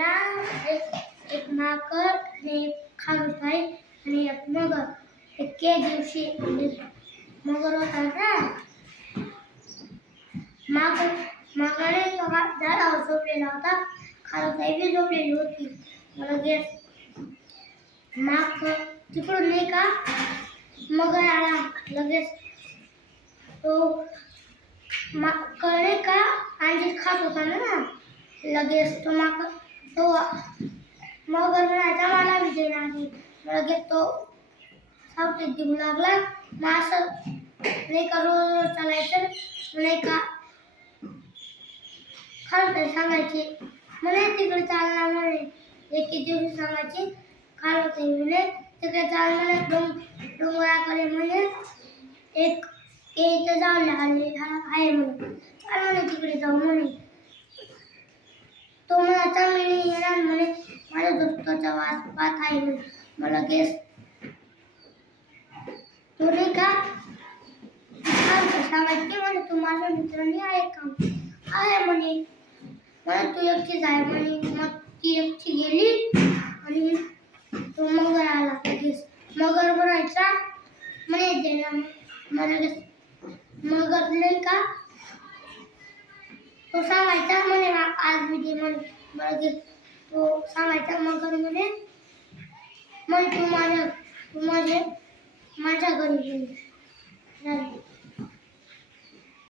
ना एक माकड आणि एक खारुताई आणि एक मगर एके दिवशी मगर होता ना माकडे झाडावर झोपलेला होता. खारुताई बी झोपलेली होती. लगेच तिकडून नाही का मगर आला. लगेच तो माकड का अंजीर खात होता ना. लगेच तो मगर म्हणायचा मला बी दे नाही. लगेच तो सावटीत देऊ लागला. मग असं नाही का रोज रोज चालायचं नाही का. खारुताई सांगायची म्हणे तिकडे चालणार म्हणे. एके दिवशी सांगायची खारुताई म्हणे तिकडे चाल म्हणे डोंगराकडे म्हणे एक इथं जाऊन आहे म्हणे. चाल म्हणे तिकडे जाऊ म्हणे. तो म्हणायचा मी येणार म्हणे माझ्या दोस्ताचा वास पाहत आहे म्हणे. मला लगेच तो नाही का सांगायची म्हणे तू माझा मित्र नाही आहे का. आहे म्हणे. तू एकटीच आहे म्हणे. मग ती एकटी गेली आणि तो मगर आला. लगेच मगर म्हणायचा म्हणे दे ना. मग लगेच मगर नाही का तो सांगायचा म्हणे आज मी दे म्हणे. लगेच तो सांगायचा मगर म्हणे तू माझ्या घरी ये.